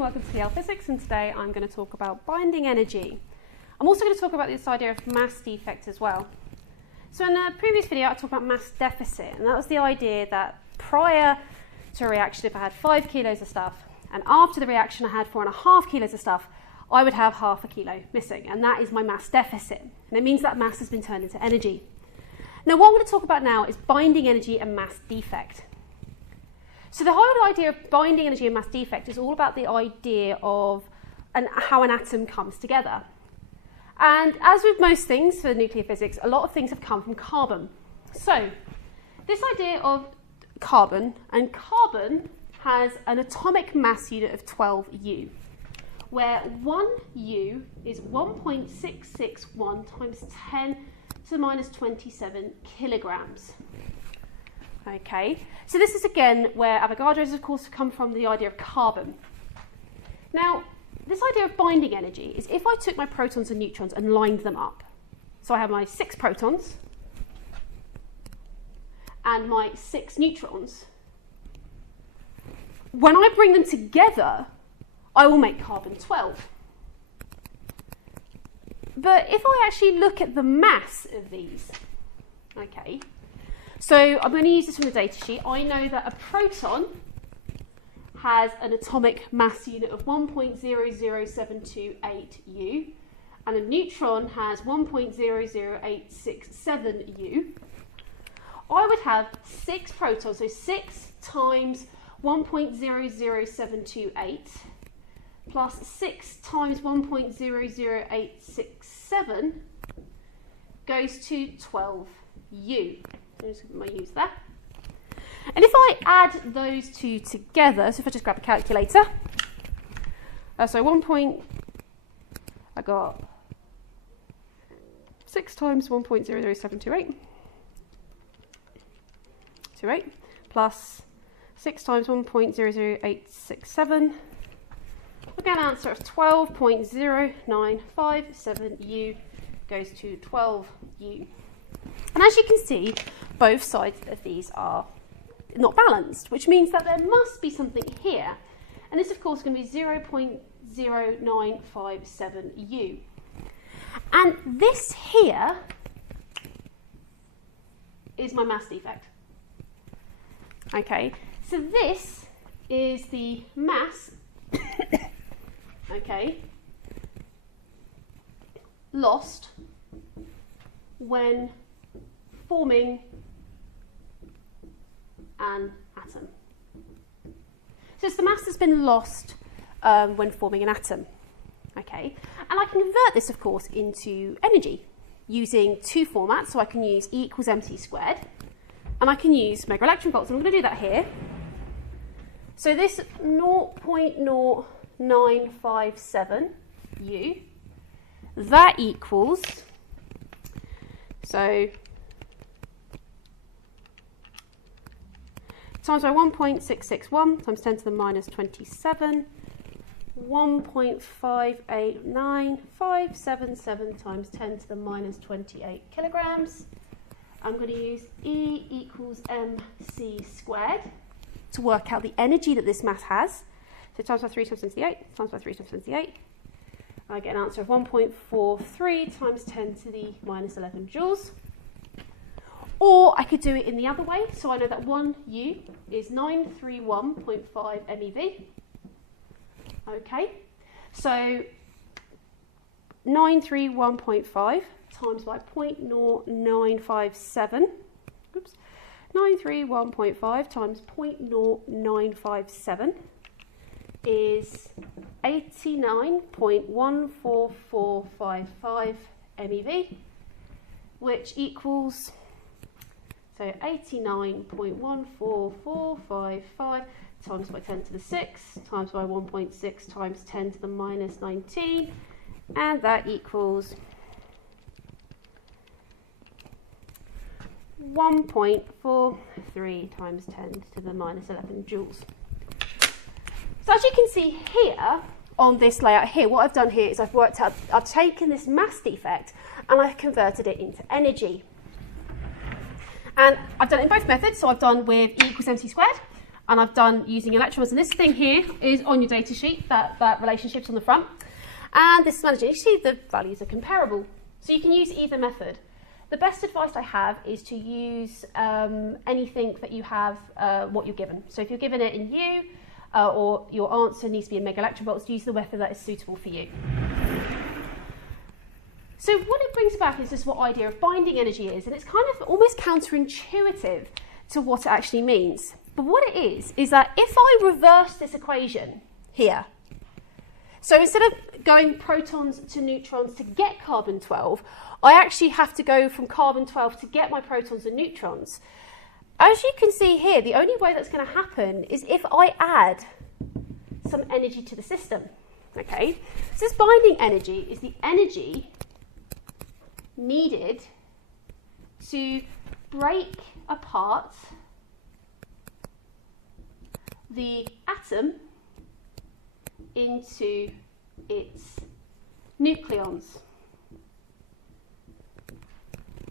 and welcome to AQA Alevel Physics, and today I'm going to talk about binding energy. I'm also going to talk about this idea of mass defect as well. So in a previous video I talked about mass deficit, and that was the idea that prior to a reaction, if I had 5 kilos of stuff, and after the reaction I had 4.5 kilos of stuff, I would have half a kilo missing, and that is my mass deficit, and it means that mass has been turned into energy. Now what I'm going to talk about now is binding energy and mass defect. So the whole idea of binding energy and mass defect is all about the idea of how an atom comes together. And as with most things for nuclear physics, a lot of things have come from carbon. So this idea of carbon, and carbon has an atomic mass unit of 12 U, where 1 U is 1.661 times 10 to the minus 27 kilograms. Okay, so this is again where Avogadro's, of course, come from the idea of carbon. Now, this idea of binding energy is if I took my protons and neutrons and lined them up. So I have my 6 protons and my 6 neutrons. When I bring them together, I will make carbon 12. But if I actually look at the mass of these, okay, so I'm going to use this from the data sheet. I know that a proton has an atomic mass unit of 1.00728 U, and a neutron has 1.00867 U. I would have 6 protons, so 6 times 1.00728 plus 6 times 1.00867 goes to 12 U. I'm just going to use that. And if I add those two together, so if I just grab a calculator, I got 6 times 1.00728, plus 6 times 1.00867, we'll get an answer of 12.0957 U goes to 12 U. And as you can see, both sides of these are not balanced, which means that there must be something here. And this, of course, is going to be 0.0957 U. And this here is my mass defect. Okay, so this is the mass, okay, lost when forming an atom. So it's the mass that's been lost when forming an atom. Okay, and I can convert this, of course, into energy using 2 formats. So I can use E equals mc squared, and I can use mega electron volts, and I'm going to do that here. So this 0.0957 U, that equals, so times by 1.661 times 10 to the minus 27, 1.589577 times 10 to the minus 28 kilograms. I'm going to use E equals mc squared to work out the energy that this mass has. So times by 3 times 10 to the 8, times by 3 times 10 to the 8. I get an answer of 1.43 times 10 to the minus 11 joules. Or I could do it in the other way. So I know that 1 U is 931.5 MeV. Okay, so 931.5 times by 0.0957. Oops, 931.5 times 0.0957 is 89.14455 MeV, which equals, so 89.14455 times by 10 to the 6 times by 1.6 times 10 to the minus 19, and that equals 1.43 times 10 to the minus 11 joules. So as you can see here on this layout here, what I've done here is I've taken this mass defect and I've converted it into energy. And I've done it in both methods. So I've done with E equals mc squared, and I've done using electrons. And this thing here is on your data sheet, that relationship's on the front. And this is managing. You see the values are comparable. So you can use either method. The best advice I have is to use anything that you have, what you're given. So if you're given it in U, or your answer needs to be in mega electron volts, use the method that is suitable for you. So what it brings back is this what idea of binding energy is, and it's kind of almost counterintuitive to what it actually means. But what it is that if I reverse this equation here, so instead of going protons to neutrons to get carbon-12, I actually have to go from carbon-12 to get my protons and neutrons. As you can see here, the only way that's going to happen is if I add some energy to the system. Okay, so this binding energy is the energy needed to break apart the atom into its nucleons.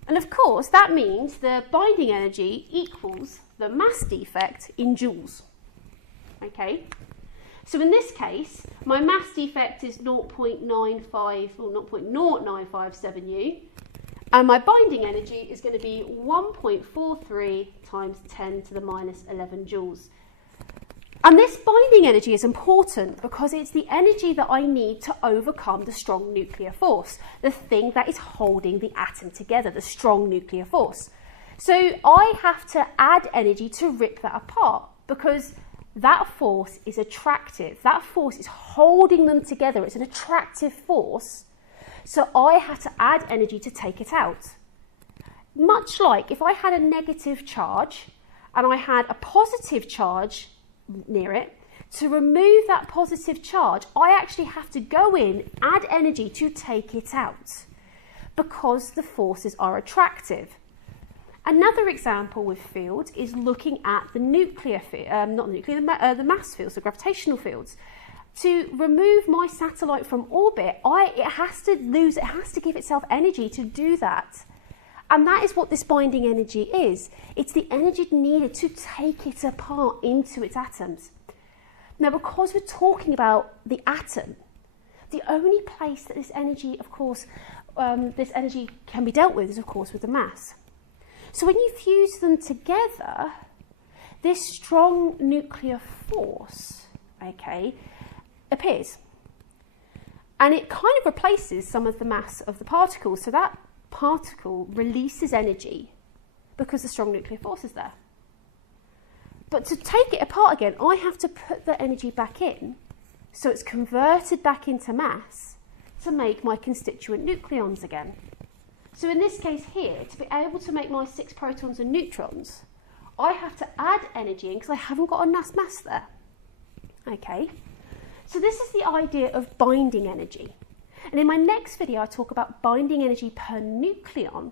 And of course, that means the binding energy equals the mass defect in joules. Okay? So in this case, my mass defect is 0.95 or 0.0957 U, and my binding energy is going to be 1.43 times 10 to the minus 11 joules. And this binding energy is important because it's the energy that I need to overcome the strong nuclear force, the thing that is holding the atom together, the strong nuclear force. So I have to add energy to rip that apart because that force is attractive. That force is holding them together. It's an attractive force. So I have to add energy to take it out. Much like if I had a negative charge and I had a positive charge near it, to remove that positive charge, I actually have to go in, add energy to take it out because the forces are attractive. Another example with fields is looking at the nuclear field, the mass fields, the gravitational fields. To remove my satellite from orbit, it has to give itself energy to do that. And that is what this binding energy is. It's the energy needed to take it apart into its atoms. Now, because we're talking about the atom, the only place that this energy, of course, this energy can be dealt with is, of course, with the mass. So when you fuse them together, this strong nuclear force, okay, appears. And it kind of replaces some of the mass of the particles. So that particle releases energy because the strong nuclear force is there. But to take it apart again, I have to put the energy back in, so it's converted back into mass to make my constituent nucleons again. So in this case here, to be able to make my 6 protons and neutrons, I have to add energy in because I haven't got enough mass there. Okay, so this is the idea of binding energy. And in my next video, I talk about binding energy per nucleon,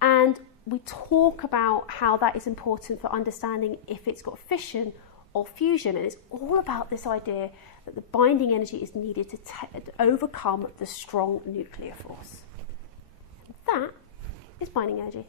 and we talk about how that is important for understanding if it's got fission or fusion. And it's all about this idea that the binding energy is needed to overcome the strong nuclear force. That is binding energy.